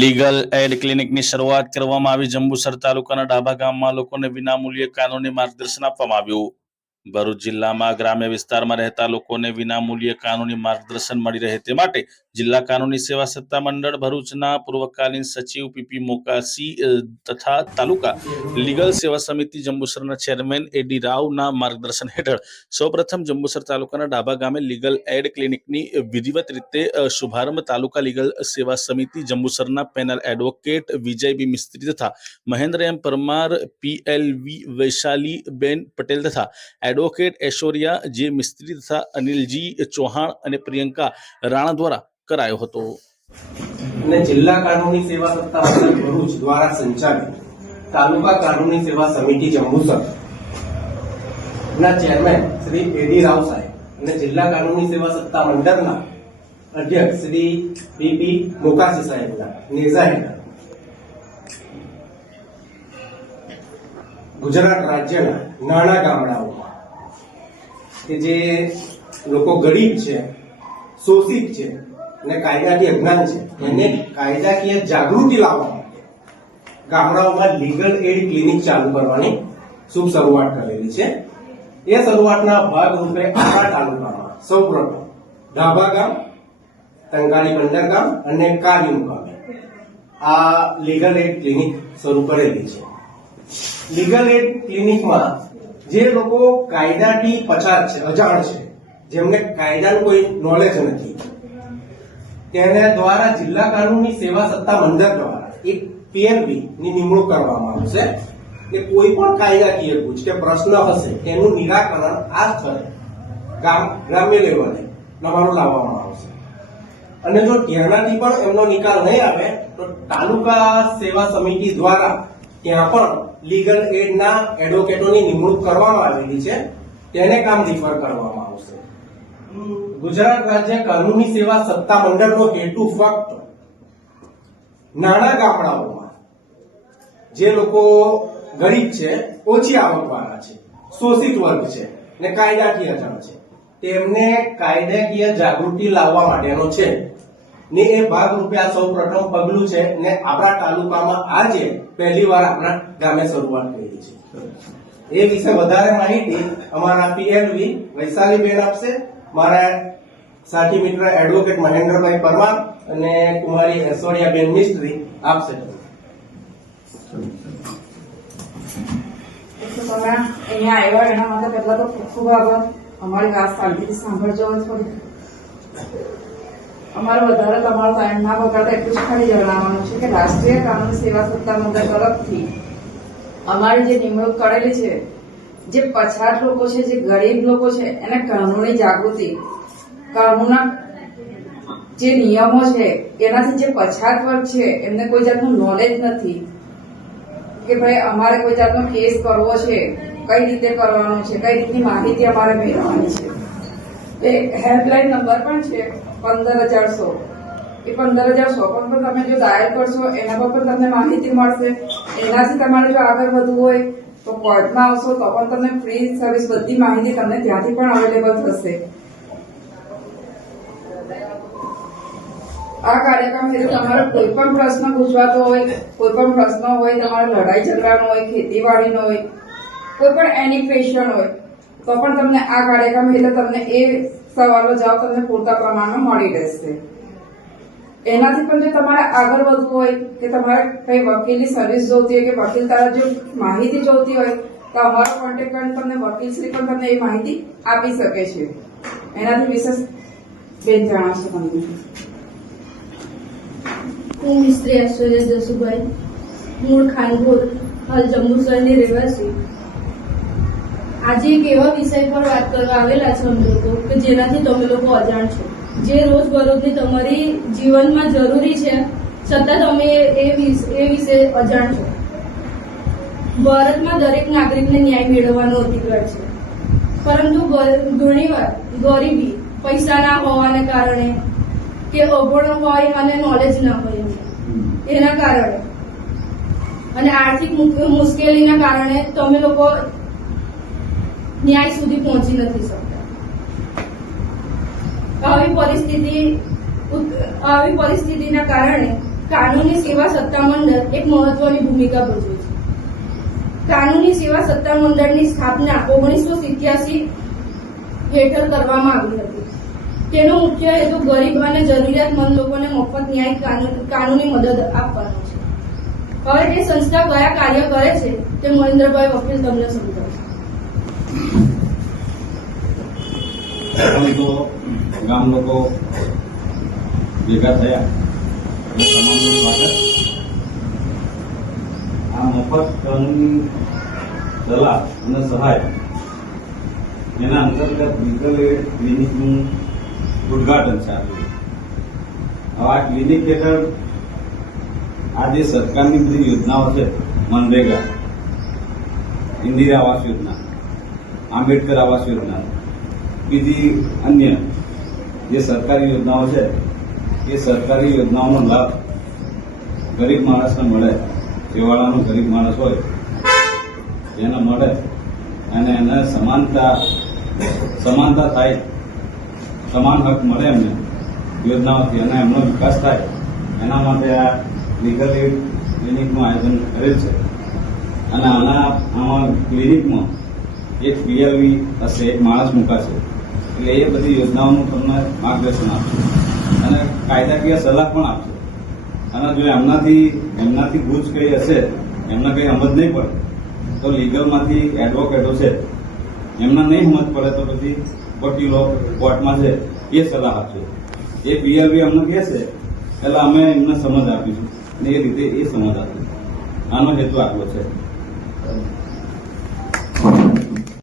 Legal add ક્લિનિકની શરૂઆત કરવામાં આવી. જંબુસર તાલુકાના ડાભા ગામમાં લોકોને વિનામૂલ્યે કાનૂની માર્ગદર્શન આપવામાં આવ્યું. ભરૂચ જિલ્લામાં ગ્રામ્ય વિસ્તારમાં રહેતા લોકોને વિનામૂલ્યે કાનૂની માર્ગદર્શન મળી રહે તે માટે જિલ્લા કાનૂની સેવા સત્તા મંડળ ભરૂચના પૂર્વકાલીન સચિવ પીપી મોકાસી તથા તાલુકા લીગલ સેવા સમિતિ જંબુસરના ચેરમેન એડી રાવના માર્ગદર્શન હેઠળ સૌપ્રથમ જંબુસર તાલુકાના ડાભા ગામે લીગલ એડ ક્લિનિકની વિધિવત રીતે શુભારંભ તાલુકા લીગલ સેવા સમિતિ જંબુસરના પેનલ એડવોકેટ વિજયબી મિસ્ત્રી તથા મહેન્દ્ર એમ પરમાર, પીએલવી વૈશાલીબેન પટેલ તથા એડવોકેટ ઐશ્વર્યા, જે મિસ્ત્રી તથા અનિલજી ચૌહાણ અને પ્રિયંકા રાણા દ્વારા કરાયો હતો. જિલ્લા કાનૂની સેવા સત્તા ભરૂચ દ્વારા સંચાલિત તાલુકા કાનૂની સેવા સમિતિ જંબુસર ના ચેરમેન શ્રી એડી રાવ સાહેબ અને જિલ્લા કાનૂની સેવા સત્તા મંડળના અધ્યક્ષ શ્રી બીપી મોકાસી સાહેબના નેઝા હેઠળ ગુજરાત રાજ્યના નાના ગામડાઓમાં કે જે લોકો ગરીબ છે, શોષિત છે અને કાયદાથી અજ્ઞાન છે, એને કાયદાકીય જાગૃતિ લાવવા માટે ગામડાઓમાં લીગલ એડ ક્લિનિક ચાલુ કરવાની શુભ શરૂઆત કરેલી છે? એ શરૂઆતના ભાગરૂપે આપણા તાલુકામાં સૌપ્રથમ ડાભા ગામ ટંકારી બંદર ગામ અને કારી ગામે આ લીગલ એડ ક્લિનિક શરૂ કરેલી છે. લીગલ એડ ક્લિનિકમાં જે લોકો કાયદાથી પછાત છે, અજાણ છે, જેમને કાયદાનું કોઈ નોલેજ નથી. તેને દ્વારા જિલ્લા કાનૂની સેવા સત્તા મંડળ દ્વારા, એક પીએમબી ની નિમણૂક કરવામાં આવશે કે કોઈ પણ કાયદાકીય પૂછ, કે પ્રશ્ન હશે, તેનું નિરાકરણ આ સ્થળે ગામ, ગ્રામ્ય લેવલે નવાનું લાવવામાં આવશે. અને જો ત્યાંનાથી પણ એમનો નિકાલ નહીં આવે, તો તાલુકા સેવા સમિતિ દ્વારા ત્યાં પણ લીગલ એડના એડવોકેટોની નિમણૂક કરવામાં આવેલી છે. તેને કામ રિફર કરવામાં આવશે. ગુજરાત રાજ્ય કાનૂની સેવા સત્તા મંડળનો હેતુ ફક્ત નાના ગામડાઓમાં. જે લોકો ગરીબ છે, ઓછી આવકવાળા છે, શોષિત વર્ગ છે ને કાયદાકીય જણ છે. તેમને કાયદાકીય જાગૃતિ લાવવા માટેનો છે. ને એ ભાગરૂપે આ સૌ પ્રથમ પગલું છે ને આપણા તાલુકામાં આજે પહેલીવાર આપણા ગામે શરૂઆત કરી છે. એ વિશે વધારે માહિતી અમારા પીએલવી વૈશાલીબેન આપશે, મારા સાથી મિત્ર એડવોકેટ મહેન્દ્રભાઈ પરમાર અને કુમારી ઐશ્વર્યાબેન મિસ્ત્રી આપશે. અહીંયા આવ્યા એના માટે પહેલા તો ખૂબ ખૂબ આભાર. અમારી વાત શાંતિથી સાંભળજો અમારે વધારે તમારો ટાઈમ ના બગાડતા એટલું જ ખાલી જણાવવાનું છે કે રાષ્ટ્રીય કાનૂન સેવા સત્તા મંડળ તરફથી અમારી જે નિમણૂક કરેલી છે, જે પછાત લોકો છે, જે ગરીબ લોકો છે, એને કાનૂની જાગૃતિ, કાનૂના જે નિયમો છે, એનાથી જે પછાત વર્ગ છે, એમને કોઈ જાતનું નોલેજ નથી કે ભાઈ અમારે કોઈ જાતનો કેસ કરવો છે, કઈ રીતે કરવાનો છે, કઈ રીતની માહિતી અમારે મેળવવાની છે. એ હેલ્પલાઇન નંબર પણ છે પંદર હજાર સો એ પંદર હજાર સો પણ પણ તમે જો ડાયલ કરશો, એના પર પણ તમને માહિતી મળશે. એનાથી તમારે જો આગળ વધવું હોય, તો કોર્ટમાં આવશો, તો પણ તમને ફ્રી સર્વિસ બધી માહિતી તમને ત્યાંથી પણ અવેલેબલ થશે. આ કાર્યક્રમ હેઠળ તમારો કોઈ પણ પ્રશ્ન પૂછવાતો હોય, કોઈ પણ પ્રશ્ન હોય, તમારો લડાઈ ઝઘડાનો હોય, ખેતીવાડીનો હોય, કોઈ પણ એની ક્વેશ્ચન હોય તો પણ તમને આ કાર્યક્રમ એટલે તમને એ સવાલો જવાબ તમને પૂરતા પ્રમાણમાં મળી રહેશે. એનાથી પણ જો તમારે આગળ વધવું હોય કે તમારે કઈ વકીલની સર્વિસ જોતી હોય કે વકીલ તારા જો માહિતી જોતી હોય, તો અમારો કોન્ટેક્ટ કરીને તમને વકીલ શ્રી પણ તમને એ માહિતી આપી શકે છે. એનાથી વિશેષ બેન જણાવશો તમને હું મિસ્ત્રી ઐશ્વર્ય જસુભાઈ. મૂળ ખાનપુર હાલ જંબુસરની રહેવાસી. આજે એક એવા વિષય પર વાત કરવા આવેલા છો અમે લોકો કે જેનાથી તમે લોકો અજાણ છો. જે રોજબરોજની તમારી જીવનમાં જરૂરી છે, છતાં તમે એ એ વિશે અજાણ છો. ભારતમાં દરેક નાગરિકને ન્યાય મેળવવાનો અધિકાર છે. પરંતુ ઘણીવાર ગરીબી પૈસા ના હોવાને કારણે કે અભણ હોય અને નોલેજ ના હોય. એના કારણે. અને આર્થિક મુશ્કેલીના કારણે તમે લોકો ન્યાય સુધી પહોંચી નથી શકતા. આવી પરિસ્થિતિ આવી પરિસ્થિતિના કારણે કાનૂની સેવા સત્તામંડળ એક મહત્વની ભૂમિકા ભજવે છે. કાનૂની સેવા સત્તામંડળની સ્થાપના ઓગણીસો સિત્યાસી હેઠળ કરવામાં આવી હતી. તેનો મુખ્ય હેતુ ગરીબ અને જરૂરિયાતમંદ લોકોને મફત ન્યાય કાનૂની મદદ આપવાનો છે. હવે તે સંસ્થા કયા કાર્ય કરે છે તે મહેન્દ્રભાઈ વકીલ તમને સમજાવશે. આમ તો ગામ લોકો ભેગા થયા. આ મફત કાનૂની સલાહ અને સહાય એના અંતર્ગત લીગલ એડ ક્લિનિકનું ઉદઘાટન આજે. આ ક્લિનિક હેઠળ આ જે સરકારની બધી યોજનાઓ છે, મનરેગા, ઇન્દિરા આવાસ યોજના, આંબેડકર આવાસ યોજના. બીજી અન્ય જે સરકારી યોજનાઓ છે, એ સરકારી યોજનાઓનો લાભ ગરીબ માણસને મળે, છેવાડાનો ગરીબ માણસ હોય, એને મળે અને એને સમાનતા સમાનતા થાય, સમાન હક મળે એમને, યોજનાઓથી અને એમનો વિકાસ થાય, એના માટે આ લીગલ એડ ક્લિનિકનું આયોજન કરેલ છે. અને આના, આમાં ક્લિનિકમાં એક પીએલવી હશે, એક માણસ મુકાશે. એટલે એ બધી યોજનાઓનું તમને માર્ગદર્શન આપશે. અને કાયદાકીય સલાહ પણ આપશે. અને જો એમનાથી એમનાથી ભૂજ કંઈ હશે, એમને કંઈ સમજ નહીં પડે, તો લીગલમાંથી એડવોકેટો છે એમને નહીં સમજ પડે તો પછી વકીલો કોર્ટમાં છે, એ સલાહ આપશે. એ પીઆરબી અમને કહેશે એટલે અમે એમને સમજ આપીશું. અને એ રીતે એ સમજ આપીશું આનો હેતુ આટલો છે.